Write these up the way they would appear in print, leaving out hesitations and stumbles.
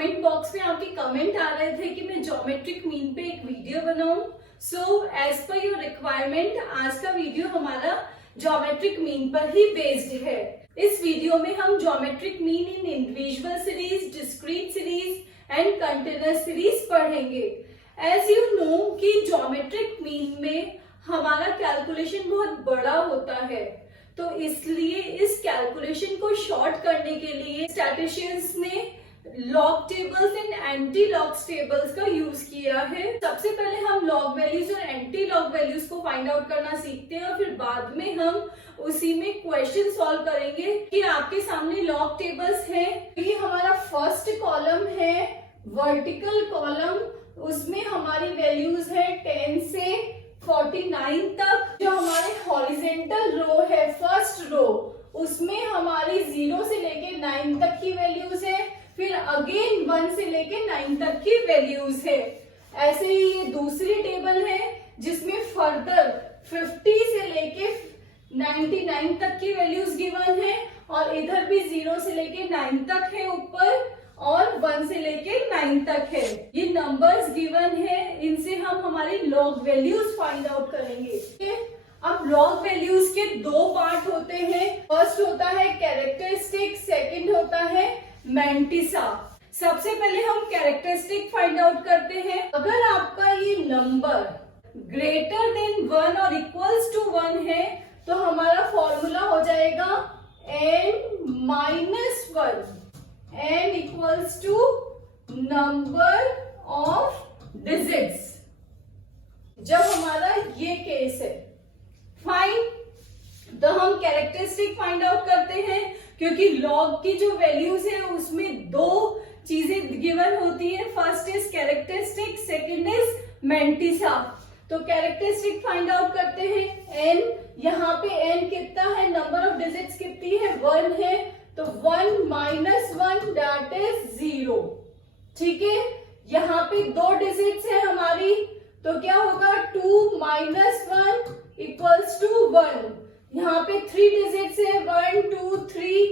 Comment box में आपके comment आ रहे थे कि मैं ज्योमेट्रिक मीन पे एक वीडियो बनाऊं। So as per your requirement आज का वीडियो हमारा ज्योमेट्रिक मीन पर ही बेस्ड है। इस वीडियो में हम geometric mean in individual series, discrete series and continuous series पढ़ेंगे। एज यू नो कि ज्योमेट्रिक मीन में हमारा कैलकुलेशन बहुत बड़ा होता है, तो इसलिए इस कैलकुलेशन को शॉर्ट करने के लिए स्टैटिस्टिशियंस ने log tables and anti log tables का यूज किया है। सबसे पहले हम लॉग वैल्यूज और एंटी लॉग वैल्यूज को फाइंड आउट करना सीखते हैं और फिर बाद में हम उसी में क्वेश्चन सॉल्व करेंगे। कि आपके सामने लॉग टेबल्स हैं। ये हमारा फर्स्ट कॉलम है, वर्टिकल कॉलम, उसमें हमारी वैल्यूज है 10 से 49 तक। जो हमारे हॉरिजेंटल रो है, फर्स्ट रो, उसमें हमारी 0 से लेके 9 तक की वैल्यूज है। फिर अगेन 1 से लेके 9 तक की वैल्यूज है। ऐसे ही ये दूसरी टेबल है जिसमें फर्दर 50 से लेके 99 तक की वैल्यूज गिवन है और इधर भी 0 से लेके 9 तक है ऊपर और 1 से लेके 9 तक है। ये नंबर्स गिवन है, इनसे हम हमारी लॉग वैल्यूज फाइंड आउट करेंगे। अब लॉग वैल्यूज के दो पार्ट होते हैं। फर्स्ट होता है कैरेक्टरिस्टिक, सेकंड होता है मैंटिसा। सबसे पहले हम कैरेक्टरिस्टिक फाइंड आउट करते हैं। अगर आपका ये नंबर ग्रेटर देन 1 और इक्वल्स टू 1 है तो हमारा फॉर्मूला हो जाएगा n-1, n equals to number of digits. जब हमारा ये केस है, फाइन, तो हम कैरेक्टरिस्टिक फाइंड आउट करते हैं। क्योंकि लॉग की जो वैल्यूज है उसमें दो चीजें गिवन होती है, first is characteristic, second is mantissa. तो कैरेक्टरिस्टिक फाइंड आउट करते हैं। n, यहाँ पे n कितना है, नंबर ऑफ डिजिट्स कितनी है, 1 है, तो 1 माइनस 1 दैट इज 0। ठीक है, यहाँ पे 2 डिजिट्स है हमारी, तो क्या होगा 2 माइनस 1 इक्वल्स टू 1। यहाँ पे 3 डिजिट्स है, 1 2 3,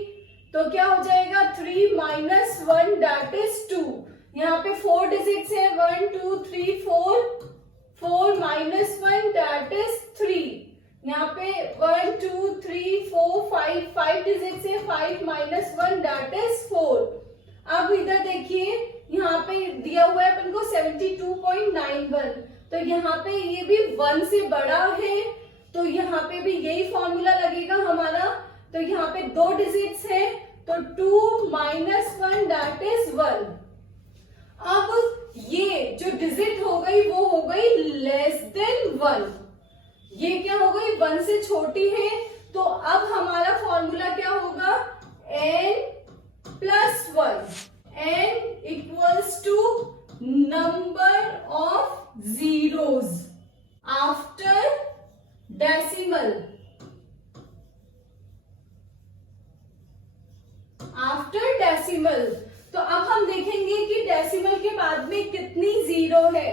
तो क्या हो जाएगा 3 माइनस 1 दैट इज 2। यहाँ पे 4 डिजिट्स है, 1 2 3 4, 4 माइनस 1 दैट इज 3। यहाँ पे 1 2 3 4 5 डिजिट्स है, 5 माइनस 1 दैट इज 4। अब इधर देखिए, यहाँ पे दिया हुआ है अपन को 72.91, तो यहाँ पे ये भी 1 से बड़ा है, तो यहाँ पे भी यही फॉर्मूला लगेगा हमारा। तो यहाँ पे 2 डिजिट्स है, तो 2 माइनस 1 दैट इज 1। अब ये जो डिजिट हो गई वो हो गई लेस देन 1। ये क्या हो गई, 1 से छोटी है, तो अब हमारा फॉर्मूला क्या होगा, n plus 1, n equals to number of zeros after decimal. After decimal, तो अब हम देखेंगे कि डेसिमल के बाद में कितनी जीरो है।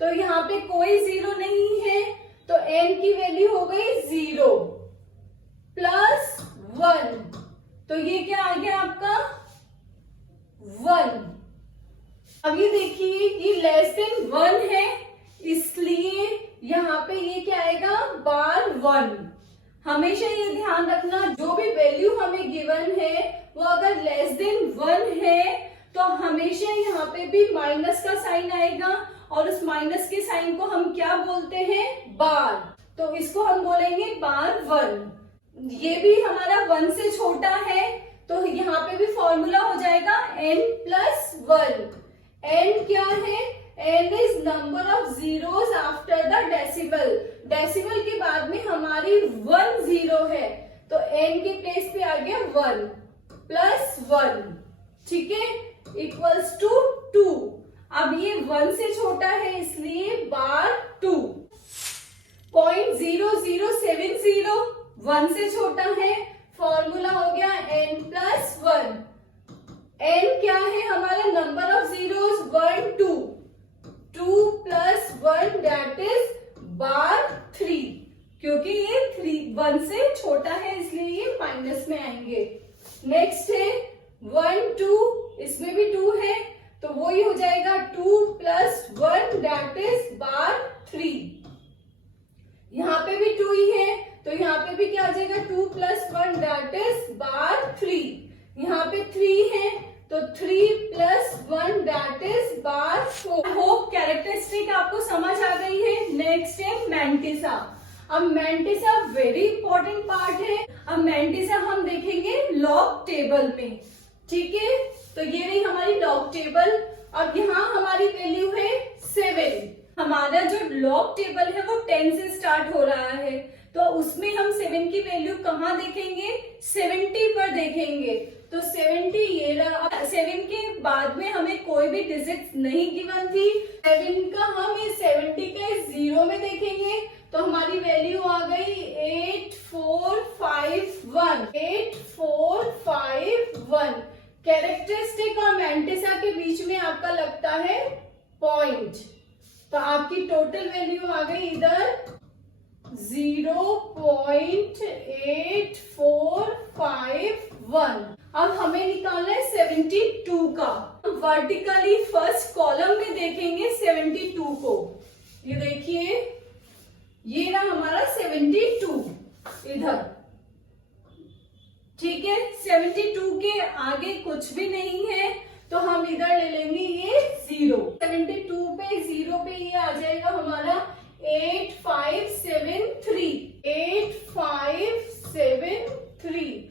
तो यहाँ पे कोई जीरो नहीं है, तो n की वैल्यू हो गई 0 प्लस 1, तो ये क्या आ गया आपका 1। अब ये देखिए, ये लेस देन 1 है, इसलिए यहाँ पे ये क्या आएगा, बार 1। हमेशा ये ध्यान रखना, जो भी वैल्यू हमें गिवन है वो अगर लेस देन 1 है तो हमेशा यहाँ पे भी माइनस का साइन आएगा और उस माइनस के साइन को हम क्या बोलते हैं, बार। तो इसको हम बोलेंगे बार 1। ये भी हमारा 1 से छोटा है, तो यहाँ पे भी फॉर्मूला हो जाएगा n प्लस 1। n क्या है, n is number of zeros after the decimal. Decimal के बाद में हमारी 1 0 है, तो n के प्लेस पे आ गया 1 प्लस 1। ठीक है, इक्वल्स टू 2। अब ये 1 से छोटा है, इसलिए बार 2। 0.0070 1 से छोटा है, फॉर्मूला हो गया n प्लस 1। n क्या है हमारा, number of zeros 1 2, 2 plus 1 that is बार 3। क्योंकि ये 1 से छोटा है इसलिए ये माइनस में आएंगे। नेक्स्ट है 1 2, इसमें भी 2 है, तो वो ही हो जाएगा 2 + 1 दैट इज बार 3। यहाँ पे भी 2 ही है, तो यहाँ पे भी क्या आ जाएगा 2 + 1 दैट इज बार 3। यहाँ पे 3 है तो 3 + 1 that is bar 4। Hope characteristic आपको समझ आ गई है। नेक्स्ट है मैंटिसा। अब मैंटिसा वेरी इंपॉर्टेंट पार्ट है। अब मैंटिसा हम देखेंगे लॉग टेबल में, ठीक है। तो ये रही हमारी लॉग टेबल। अब यहाँ हमारी वैल्यू है 7। हमारा जो लॉग टेबल है वो 10 से स्टार्ट हो रहा है, तो उसमें हम 7 की वैल्यू कहाँ देखेंगे, 70 पर देखेंगे। तो 70 ये रहा। 7 के बाद में हमें कोई भी डिजिट नहीं गिवन थी। 7 का हम इस 70 का इस 0 में देखेंगे तो हमारी वैल्यू आ गई 8451। 8451। कैरेक्टरिस्टिक और मैंटिसा के बीच में आपका लगता है पॉइंट, तो आपकी टोटल वैल्यू आ गई इधर 0.8451। अब हमें निकालना है 72 का। वर्टिकली फर्स्ट कॉलम में देखेंगे 72 को। ये देखिए, ये रहा हमारा 72 इधर, ठीक है। 72 के आगे कुछ भी नहीं है, तो हम इधर ले लेंगे ये 0। 72 पे 0 पे ये आ जाएगा हमारा 8573। 8573।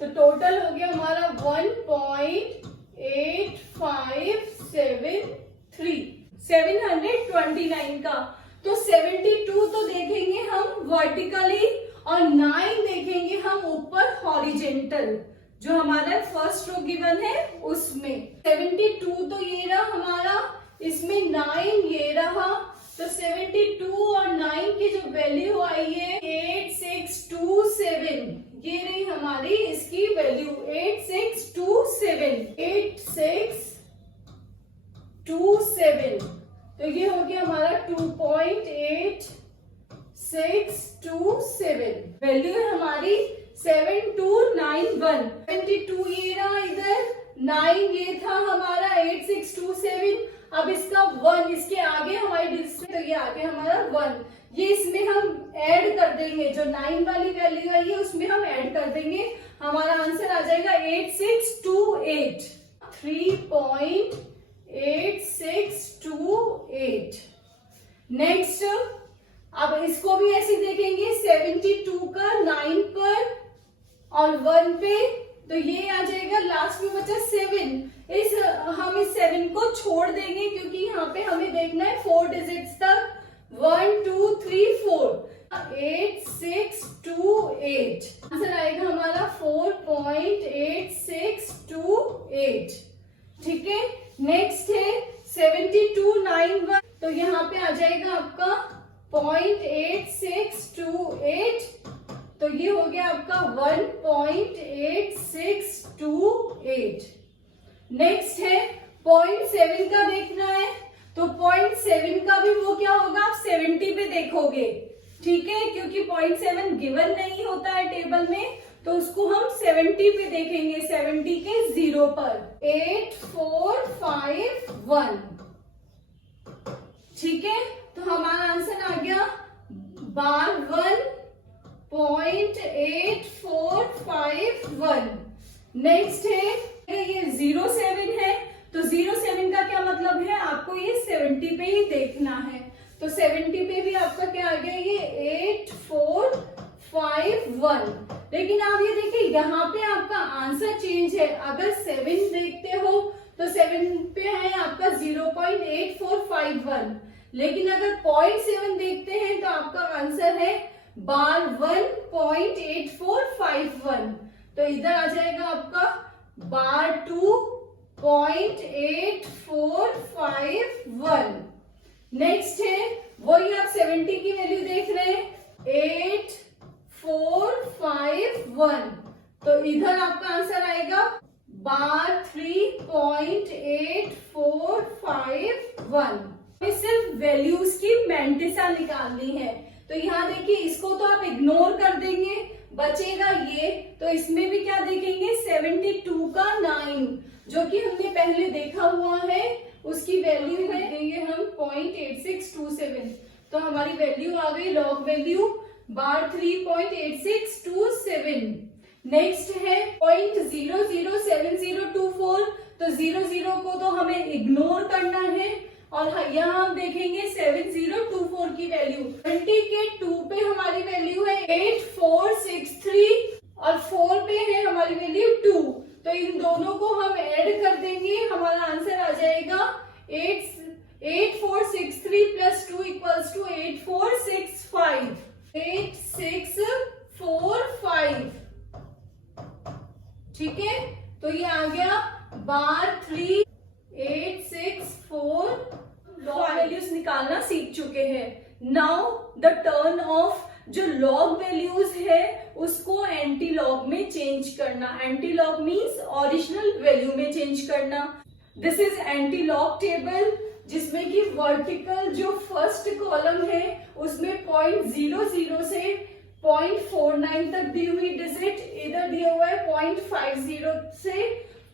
तो टोटल हो गया हमारा 1.8573। 729 का। तो 72 तो देखेंगे हम वर्टिकली और 9 देखेंगे हम ऊपर हॉरिजेंटल, जो हमारा फर्स्ट रो गिवन है उसमें। 72 तो ये रहा हमारा, इसमें 9 ये रहा। तो 72 और 9 की जो वैल्यू आई है 8627। ये रही हमारी इसकी वैल्यू 8627। 8627। तो ये हो गया हमारा 2.8627। वैल्यू है हमारी 7291। 72 ये रहा इधर, 9 ये था हमारा 8627। अब इसका 1 इसके आगे हमारी डिस्टेंस, तो ये आगे हमारा 1, ये इसमें हम ऐड कर देंगे। जो 9 वाली वैल्यू आई है उसमें हम ऐड कर देंगे। हमारा आंसर आ जाएगा 8628। 3.8628। नेक्स्ट, अब इसको भी ऐसे देखेंगे 72 का 9 पर और 1 पे, तो ये आ जाएगा लास्ट में बचा 7। हम इस 7 को छोड़ देंगे क्योंकि यहाँ पे हमें देखना है 4 डिजिट्स तक। 1 2 3 4। 8628 आंसर आएगा हमारा 4.8628। ठीक है। नेक्स्ट है 7291। तो यहाँ पे आ जाएगा आपका 0.8628। तो ये हो गया आपका 1.8628। नेक्स्ट है 0.7 का देखना है, तो 0.7 का भी वो क्या होगा, आप 70 पे देखोगे, ठीक है, क्योंकि 0.7 गिवन नहीं होता है टेबल में, तो उसको हम 70 पे देखेंगे, 70 के 0 पर। 8451। ठीक है, तो हमारा आंसर आ गया 1.8451। नेक्स्ट है ये 07 है, तो 07 का क्या मतलब है, आपको ये 70 पे ही देखना है। तो 70 पे भी आपका क्या आ गया, ये 8451। लेकिन आप ये देखिए यहाँ पे आपका आंसर चेंज है। अगर 7 देखते हो तो 7 पे है आपका 0.8451, लेकिन अगर 0.7 देखते हैं तो आपका आंसर है 1.8451। तो इधर आ जाएगा आपका 2.8451। नेक्स्ट है वही, आप 70 की वैल्यू देख रहे हैं 8451। तो इधर आपका आंसर आएगा 3.8451। सिर्फ वैल्यूज की मैंटिसा निकालनी है। तो यहाँ देखिए, इसको तो आप इग्नोर कर देंगे, बचेगा ये। तो इसमें भी क्या देखेंगे, 72 का 9। जो कि हमने पहले देखा हुआ है, उसकी वैल्यू है देंगे हम 0.8627। तो हमारी वैल्यू आ गई लॉग वैल्यू बार 3.8627। नेक्स्ट है 0.007024। तो 00 को तो हमें इग्नोर करना है और यहाँ हम देखेंगे 7024 की वैल्यू। 20 के 2 पे हमारी वैल्यू है 8463 और 4 पे है हमारी वैल्यू 2। तो इन दोनों को हम ऐड कर देंगे, हमारा आंसर आ जाएगा 8463 प्लस 2 इक्वल्स टू 8465। 8645। ठीक है, तो ये आ गया बार 3864। लॉग वैल्यूज निकालना सीख चुके हैं। नाउ द टर्न ऑफ जो लॉग वैल्यूज है उसको एंटी लॉग में चेंज करना। Anti log means original value में चेंज करना। This is anti log table, जिसमें कि वर्टिकल जो फर्स्ट कॉलम है उसमें 0.00 से 0.49 तक दी हुई डिजिट, इधर दिया हुआ है 0.50 से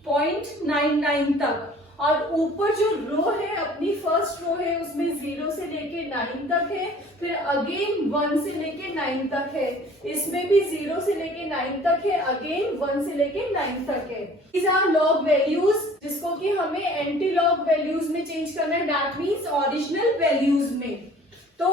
0.99 तक, और ऊपर जो रो है अपनी फर्स्ट रो है उसमें 0 से लेके 9 तक है, फिर अगेन 1 से लेके 9 तक है, इसमें भी 0 से लेके 9 तक है, अगेन 1 से लेके 9 तक है। These are log values, जिसको कि हमें एंटी लॉग वैल्यूज में चेंज करना है, दैट मीन्स ओरिजिनल वैल्यूज में। तो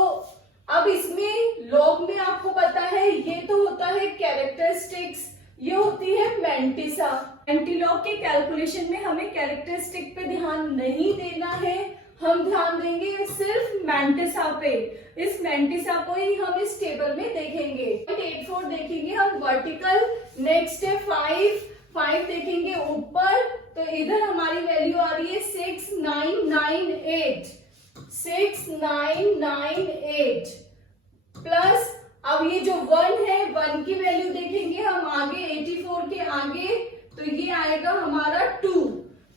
अब इसमें लॉग में आपको पता है ये तो होता है कैरेक्टरिस्टिक्स, ये होती है मैंटिसा। एंटीलॉग के कैलकुलेशन में हमें कैरेक्टरिस्टिक पे ध्यान नहीं देना है, हम ध्यान देंगे सिर्फ मैंटिसा पे। इस मैंटिसा को ही हम इस टेबल में देखेंगे। 84 देखेंगे हम वर्टिकल। नेक्स्ट है 5 देखेंगे ऊपर, तो इधर हमारी वैल्यू आ रही है 6998। 6998 प्लस अब ये जो 1 है 1 की वैल्यू देखेंगे हम आगे 84 के आगे, तो ये आएगा हमारा 2,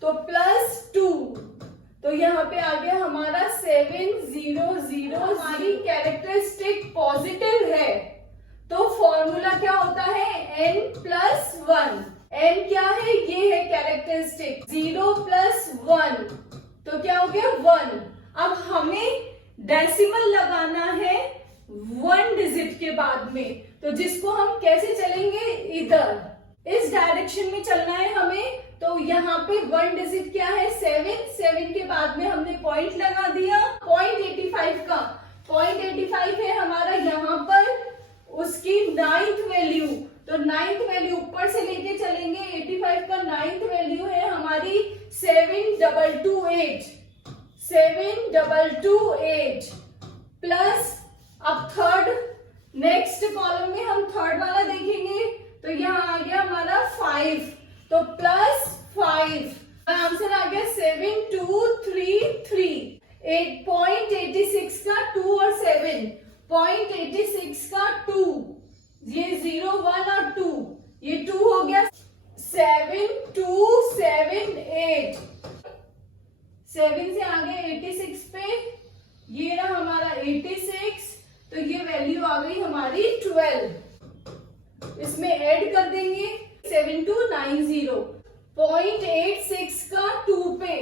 तो प्लस 2, तो यहाँ पे आ गया हमारा 700। हमारी कैरेक्टरिस्टिक पॉजिटिव है, तो फॉर्मूला क्या होता है n+1। n क्या है, ये है कैरेक्टरिस्टिक। 0 + 1 तो क्या हो गया 1। अब हमें डेसिमल लगाना है 1 डिजिट के बाद में, तो जिसको हम कैसे चलेंगे, इधर इस डायरेक्शन में चलना है हमें। तो यहाँ पे 1 डिजिट क्या है 7 के बाद में हमने पॉइंट लगा दिया 0.85 का। 0.85 है हमारा यहाँ पर उसकी 9th वैल्यू, तो 9th वैल्यू ऊपर से लेके चलेंगे। 85 का 9th वैल्यू है हमारी 722 प्लस अब थर्ड, नेक्स्ट कॉलम में हम थर्ड वाला देखेंगे, तो यहाँ आ गया हमारा 5, तो प्लस 5, आंसर आ गया 7233। 8.86 का 2 और 7, 0.86 का 2, ये 0 1 और 2, ये 2 हो गया 7278। 7 से आगे 86 पे, ये रहा हमारा 86, तो ये वैल्यू आ गई हमारी 12। इसमें ऐड कर देंगे 7290। 0.86 का 2 पे,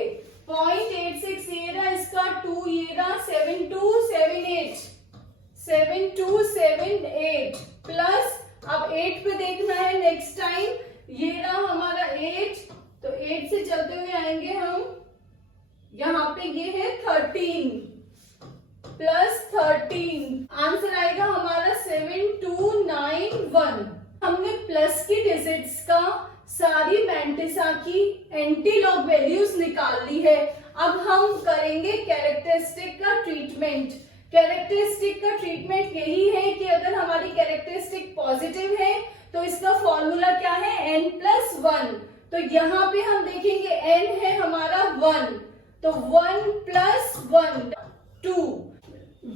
0.86 ये रहा इसका 2, ये रहा 7278 प्लस अब 8 पे देखना है नेक्स्ट टाइम, ये रहा हमारा 8, तो 8 से चलते हुए आएंगे हम, यहाँ पे ये है 13 प्लस 13, आंसर आएगा हमारा 7291। हमने प्लस की डिजिट्स का सारी मैंटिसा की एंटी लॉग वैल्यूज निकाल ली है। अब हम करेंगे कैरेक्टरिस्टिक का ट्रीटमेंट। कैरेक्टरिस्टिक का ट्रीटमेंट यही है कि अगर हमारी कैरेक्टरिस्टिक पॉजिटिव है तो इसका फॉर्मूला क्या है n+1। तो यहाँ पे हम देखेंगे n है हमारा 1, तो 1 + 1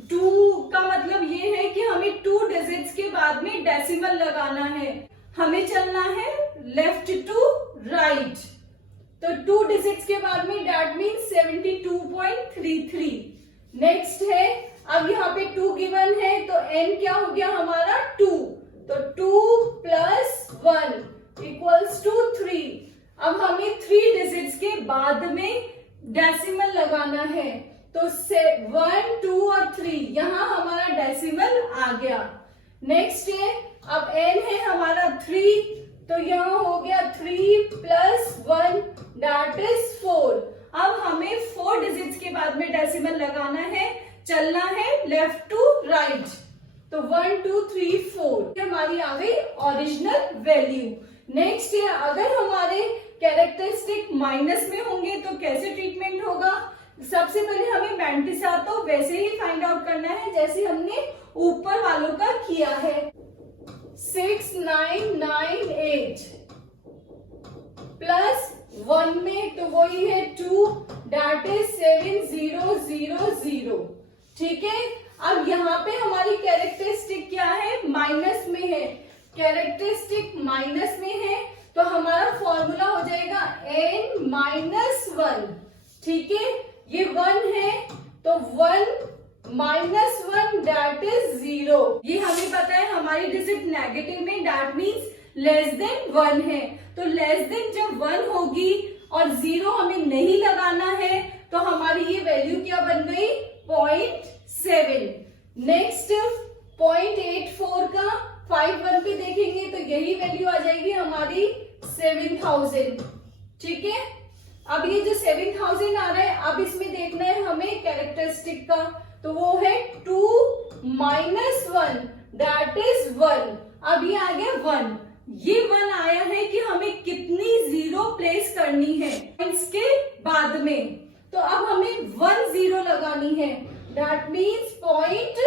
2 का मतलब ये है कि हमें 2 डिजिट्स के बाद में डेसिमल लगाना है, हमें चलना है लेफ्ट टू राइट। तो 2 डिजिट्स के बाद में दैट मीन्स 72.33। नेक्स्ट है, अब यहाँ पे 2 गिवन है, तो n क्या हो गया हमारा 2, तो 2 + 1 = 3। अब हमें 3 डिजिट्स के बाद में डेसिमल लगाना है, तो 1, 2 और 3 यहां हमारा डेसिमल आ गया। नेक्स्ट है, अब n है हमारा 3, तो यहां हो गया 3 + 1 दैट इज 4। अब हमें 4 डिजिट्स के बाद में डेसिमल लगाना है, चलना है लेफ्ट टू राइट, तो 1 2 3 4 हमारी आ गई ओरिजिनल वैल्यू। नेक्स्ट है, अगर हमारे कैरेक्टरिस्टिक माइनस में होंगे तो कैसे ट्रीटमेंट होगा? सबसे पहले हमें मैंटिसा तो वैसे ही फाइंड आउट करना है जैसे हमने ऊपर वालों का किया है। 6 9 9 8 प्लस 1 में तो वही है 2 दैट इज 7 0 0 0। ठीक है, अब यहाँ पे हमारी कैरेक्टरिस्टिक क्या है? माइनस में है। कैरेक्टरिस्टिक माइनस में है तो हमारा फॉर्मूला हो जाएगा n-1। ठीक है, ये 1 है तो 1 - 1 दैट इज 0। ये हमें पता है हमारी डिजिट नेगेटिव में दैट मीन्स लेस देन 1 है, तो लेस देन जब 1 होगी और 0 हमें नहीं लगाना है तो हमारी ये वैल्यू क्या बन गई? 0.7। नेक्स्ट 0.84 का 5 1 पे देखेंगे तो यही वैल्यू आ जाएगी हमारी 7000। ठीक है, अब ये जो 7000 आ रहा है, अब इसमें देखना है हमें कैरेक्टरिस्टिक का, तो वो है 2 - 1 दैट इज 1। अब ये आ गया 1, ये 1 आया है कि हमें कितनी 0 प्लेस करनी है इसके बाद में, तो अब हमें 1 0 लगानी है दैट मीन्स पॉइंट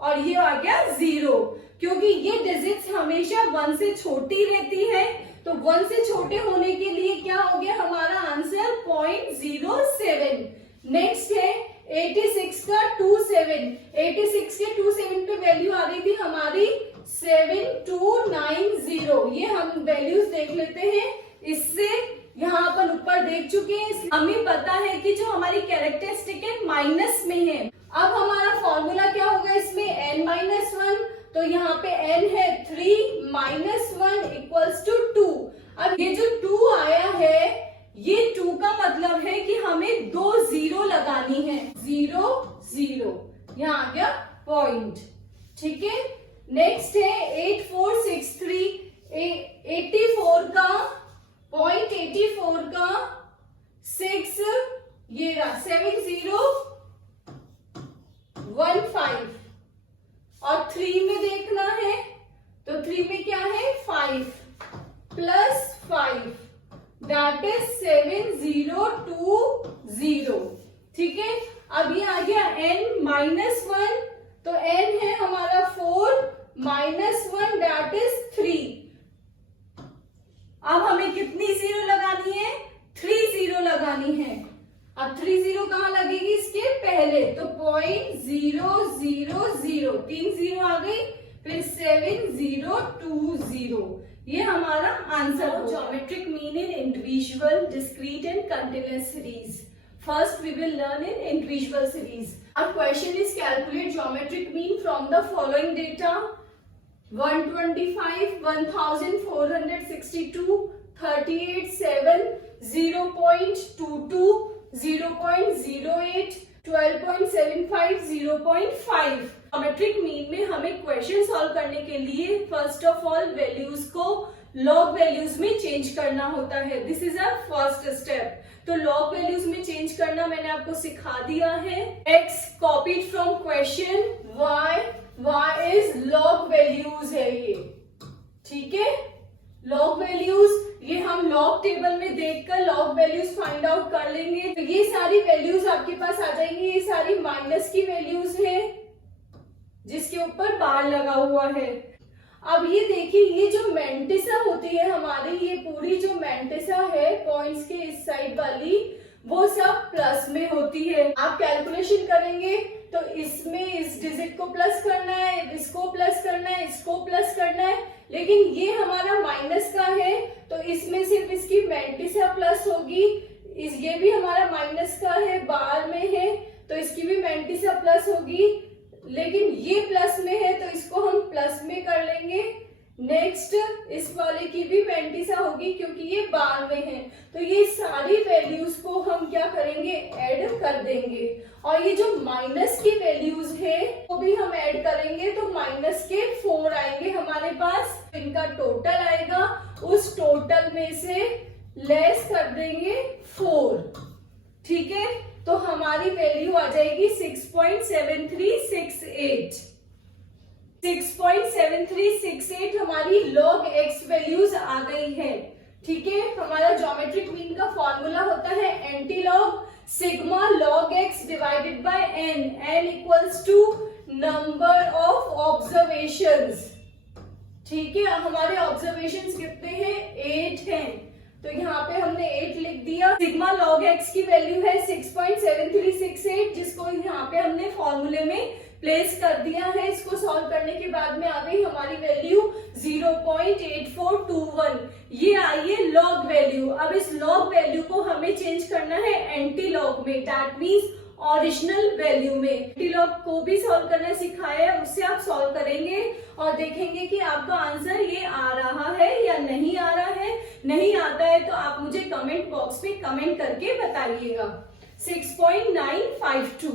और ये आ गया 0, क्योंकि ये डिजिट्स हमेशा 1 से छोटी रहती है, तो 1 से छोटे होने के लिए क्या हो गया हमारा आंसर? 0.07। नेक्स्ट है 86 का 27, 86 के 27 पे वैल्यू आ रही थी हमारी 7290। ये हम वैल्यूज देख लेते हैं, इससे यहाँ अपन ऊपर देख चुके हैं, हमें पता है कि जो हमारी कैरेक्टरिस्टिक है माइनस में है। अब हमारा फॉर्मूला क्या होगा इसमें? n-1, तो यहाँ पे n है 3 - 1 = 2। अब ये जो 2 आया है, ये 2 का मतलब है कि हमें 2 0 लगानी है, 0 0, यहाँ आ गया पॉइंट। ठीक है, नेक्स्ट है 8463, 84 का 0.84 का 6 ये रहा 7015 और 3 में देखना है तो 3 में क्या है? 5 + 5 दैट इज 7020। ठीक है, अब ये आ गया n-1, तो n है हमारा 4 - 1 दैट इज 3। अब हमें कितनी 0 लगानी है? 3 0 लगानी है। अब 3 0 कहां लगेगी? इसके पहले, तो 0.000, 3 0 आ गई, फिर 7020, ये हमारा आंसर हो। Geometric mean in individual, discrete and continuous series. First we will learn in individual series. Our question is calculate geometric mean from the following data: 125, 1462, 38, 7, 0.22, 0.08, 12.75, 0.5। Geometric mean में हमें क्वेश्चन सॉल्व करने के लिए फर्स्ट ऑफ ऑल वैल्यूज को log values में change करना होता है। This is a first step. तो लॉग वैल्यूज में चेंज करना मैंने आपको सिखा दिया है। x copied from question, y is log values है ये। ठीक है, लॉग वैल्यूज ये हम लॉग टेबल में देखकर लॉग वैल्यूज फाइंड आउट कर लेंगे। तो ये सारी वैल्यूज आपके पास आ जाएंगी। ये सारी माइनस की वैल्यूज है जिसके ऊपर बार लगा हुआ है। अब ये देखिए, ये जो मैंटिसा होती है हमारी, ये पूरी जो मैंटिसा है पॉइंट्स के इस साइड वाली, वो सब प्लस में होती है। आप कैलकुलेशन करेंगे तो इसमें इस डिजिट को प्लस करना है, इसको प्लस करना है, इसको प्लस करना है, लेकिन ये हमारा माइनस का है तो इसमें सिर्फ इसकी मैंटिसा प्लस होगी। ये भी हमारा माइनस का है, बार में है तो इसकी भी मैंटिसा प्लस होगी, लेकिन ये प्लस में है तो इसको हम प्लस में कर लेंगे। नेक्स्ट इस वाले की भी 20 होगी क्योंकि ये 92 है। तो ये सारी वैल्यूज को हम क्या करेंगे, ऐड कर देंगे। और ये जो माइनस की वैल्यूज है वो भी हम ऐड करेंगे, तो माइनस के 4 आएंगे हमारे पास। इनका टोटल आएगा, उस टोटल में से लेस कर देंगे 4। ठीक है, तो हमारी वैल्यू आ जाएगी 6.7368। 6.7368 हमारी log x वैल्यूज आ गई है। ठीक है, हमारा ज्योमेट्रिक मीन का फॉर्मूला होता है anti log sigma log x divided by n, n equals to number of observations. ठीक है, हमारे ऑब्जर्वेशंस कितने हैं, 8 हैं, तो यहाँ पे हमने 8 लिख दिया। सिग्मा log x की वैल्यू है 6.7368, जिसको यहाँ पे हमने फॉर्मूले में प्लेस कर दिया है। इसको सॉल्व करने के बाद में आ गई हमारी वैल्यू 0.8421, ये आई है लॉग वैल्यू। अब इस लॉग वैल्यू को हमें चेंज करना है एंटी लॉग में, दैट मीन्स ओरिजिनल वैल्यू में। एंटी लॉग को भी सॉल्व करना सिखाया है, उससे आप सॉल्व करेंगे और देखेंगे कि आपका आंसर ये आ रहा है या नहीं आ रहा है। नहीं आता है तो आप मुझे कमेंट बॉक्स में कमेंट करके बताइएगा। 6.952।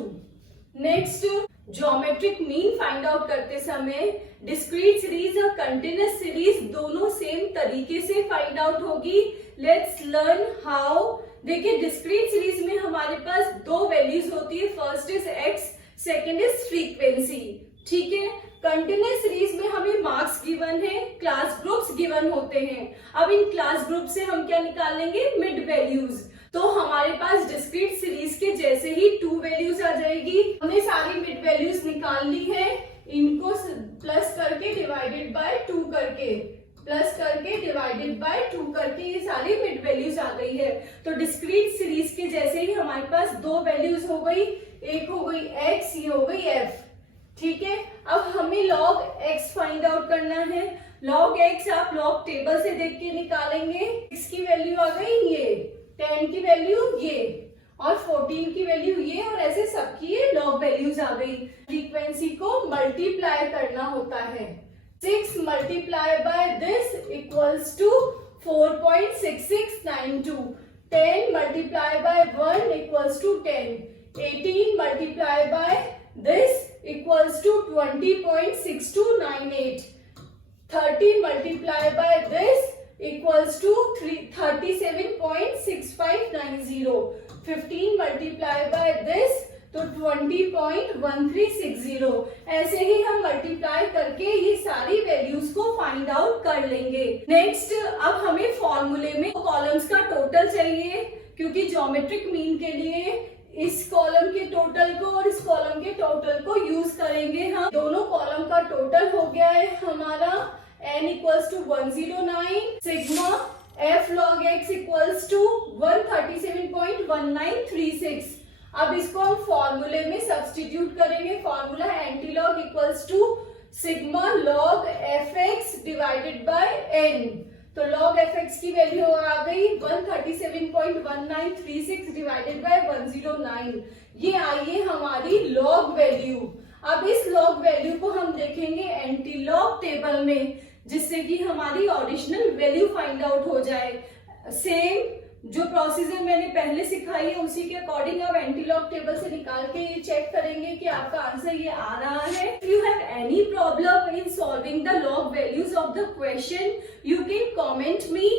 Next, geometric mean find out करते समय डिस्क्रीट सीरीज और कंटिन्यूअस सीरीज दोनों सेम तरीके से फाइंड आउट होगी। Let's learn how. देखिए, डिस्क्रीट सीरीज में हमारे पास 2 वैल्यूज होती है, first is x, second is frequency. ठीक है, कंटिन्यूअस सीरीज में हमें मार्क्स गिवन है, क्लास ग्रुप्स गिवन होते हैं। अब इन क्लास ग्रुप से हम क्या निकाल लेंगे, मिड वैल्यूज। तो हमारे पास डिस्क्रीट सीरीज के जैसे ही 2 वैल्यूज आ जाएगी। हमने सारी मिड वैल्यूज निकाल ली है, इनको प्लस करके डिवाइडेड बाय 2 करके, प्लस करके डिवाइडेड बाय 2 करके ये सारी मिड वैल्यूज आ गई है। तो डिस्क्रीट सीरीज के जैसे ही हमारे पास 2 वैल्यूज हो गई, एक हो गई x, ये हो गई f। ठीक है, अब हमें log x फाइंड आउट करना है। log x आप log टेबल से देख के निकालेंगे। x की वैल्यू आ गई ये, 10 की वैल्यू ये, और 14 की वैल्यू ये, और ऐसे सबकी ये log वैल्यूज आ गई। फ्रीक्वेंसी को मल्टीप्लाई करना होता है। 6 multiply by this equals to 4.6692। 10 multiply by 1 equals to 10। 18 multiply by this equals to 20.6298. 30 multiplied by this equals to 37.6590. 15 multiplied by this तो 20.1360। ऐसे ही हम मल्टीप्लाई करके ये सारी वैल्यूज को फाइंड आउट कर लेंगे। नेक्स्ट, अब हमें फॉर्मूले में कॉलम्स का टोटल चाहिए, क्योंकि ज्योमेट्रिक मीन के लिए इस कॉलम के टोटल को और इस कॉलम के टोटल को यूज करेंगे हम। दोनों कॉलम का टोटल हो गया है हमारा n equals to 109, sigma f log x equals to 137.1936। अब इसको हम फॉर्मूले में सब्स्टिट्यूट करेंगे। फॉर्मूला है anti log equals to sigma log fx divided by n। तो log fx की वैल्यू आ गई 137.1936 डिवाइडेड बाय 109। ये आई है हमारी log वैल्यू। अब इस log वैल्यू को हम देखेंगे एंटी लॉग टेबल में, जिससे कि हमारी ओरिजिनल वैल्यू फाइंड आउट हो जाए। सेम जो प्रोसीजर मैंने पहले सिखाई है उसी के अकॉर्डिंग आप एंटी लॉग टेबल से निकाल के ये चेक करेंगे कि आपका आंसर ये आ रहा है। If you have any problem in solving the log values of the question, you can comment me.